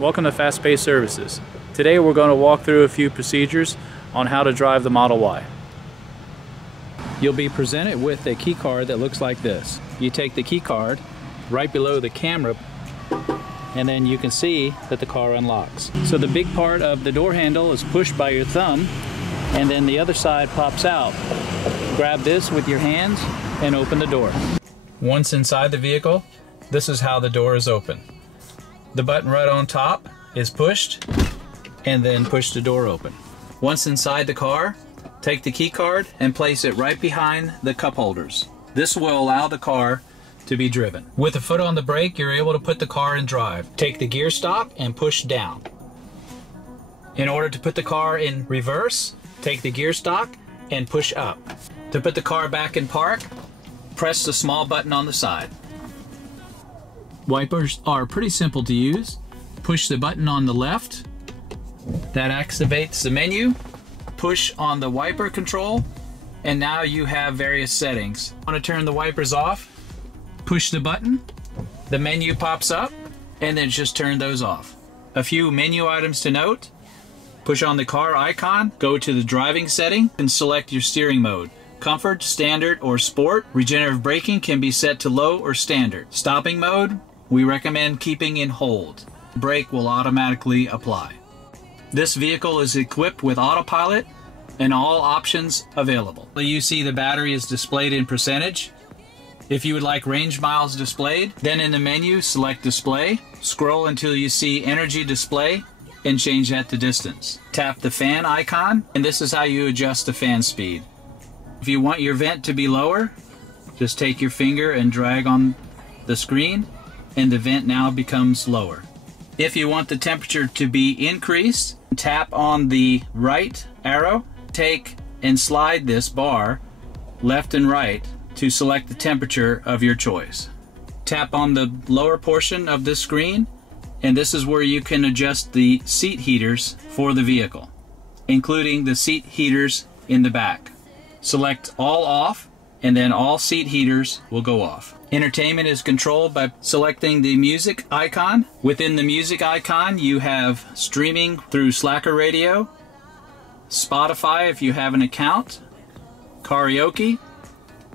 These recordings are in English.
Welcome to Fast Paced Services. Today we're going to walk through a few procedures on how to drive the Model Y. You'll be presented with a key card that looks like this. You take the key card right below the camera and then you can see that the car unlocks. So the big part of the door handle is pushed by your thumb and then the other side pops out. Grab this with your hands and open the door. Once inside the vehicle, this is how the door is open. The button right on top is pushed and then push the door open. Once inside the car, take the key card and place it right behind the cup holders. This will allow the car to be driven. With the foot on the brake, you're able to put the car in drive. Take the gear stalk and push down. In order to put the car in reverse, take the gear stalk and push up. To put the car back in park, press the small button on the side. Wipers are pretty simple to use. Push the button on the left. That activates the menu. Push on the wiper control, and now you have various settings. Want to turn the wipers off? Push the button. The menu pops up, and then just turn those off. A few menu items to note. Push on the car icon, go to the driving setting, and select your steering mode. Comfort, Standard, or Sport. Regenerative braking can be set to low or standard. Stopping mode, we recommend keeping in hold. Brake will automatically apply. This vehicle is equipped with Autopilot and all options available. You see the battery is displayed in percentage. If you would like range miles displayed, then in the menu select Display. Scroll until you see Energy Display and change that to distance. Tap the fan icon, and this is how you adjust the fan speed. If you want your vent to be lower, just take your finger and drag on the screen and the vent now becomes lower. If you want the temperature to be increased, tap on the right arrow, take and slide this bar left and right to select the temperature of your choice. Tap on the lower portion of this screen, and this is where you can adjust the seat heaters for the vehicle, including the seat heaters in the back. Select all off, and then all seat heaters will go off. Entertainment is controlled by selecting the music icon. Within the music icon, you have streaming through Slacker Radio, Spotify if you have an account, karaoke,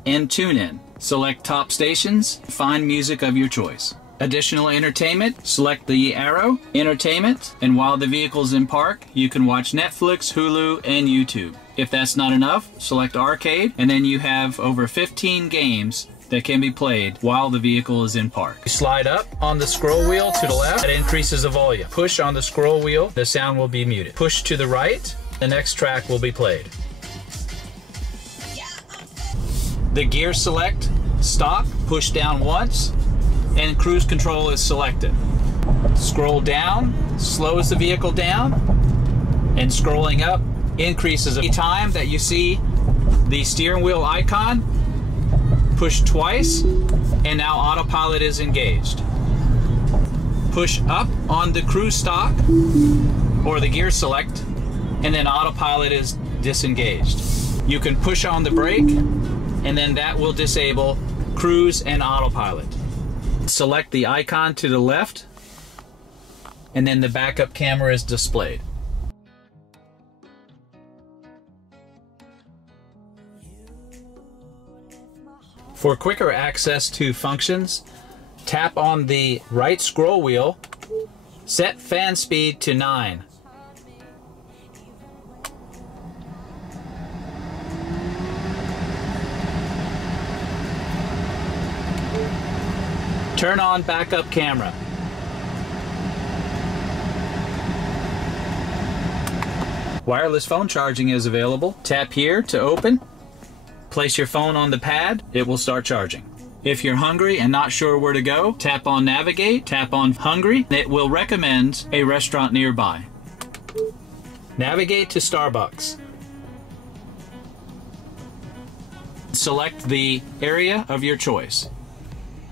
and TuneIn. Select top stations, find music of your choice. Additional entertainment, select the arrow, entertainment, and while the vehicle's in park, you can watch Netflix, Hulu, and YouTube. If that's not enough, select arcade, and then you have over 15 games that can be played while the vehicle is in park. Slide up on the scroll wheel to the left, that increases the volume. Push on the scroll wheel, the sound will be muted. Push to the right, the next track will be played. The gear select, stop, push down once, and cruise control is selected. Scroll down, slows the vehicle down, and scrolling up increases the time that you see the steering wheel icon. Push twice, and now Autopilot is engaged. Push up on the cruise stop or the gear select, and then Autopilot is disengaged. You can push on the brake, and then that will disable cruise and Autopilot. Select the icon to the left, and then the backup camera is displayed. For quicker access to functions, tap on the right scroll wheel, set fan speed to 9. Turn on backup camera. Wireless phone charging is available. Tap here to open. Place your phone on the pad, it will start charging. If you're hungry and not sure where to go, tap on Navigate, tap on Hungry. It will recommend a restaurant nearby. Navigate to Starbucks. Select the area of your choice.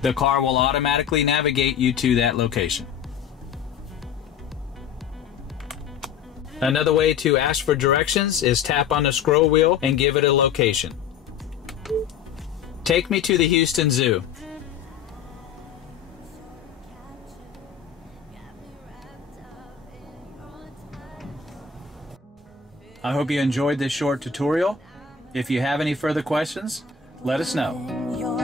The car will automatically navigate you to that location. Another way to ask for directions is tap on the scroll wheel and give it a location. Take me to the Houston Zoo. I hope you enjoyed this short tutorial. If you have any further questions, let us know.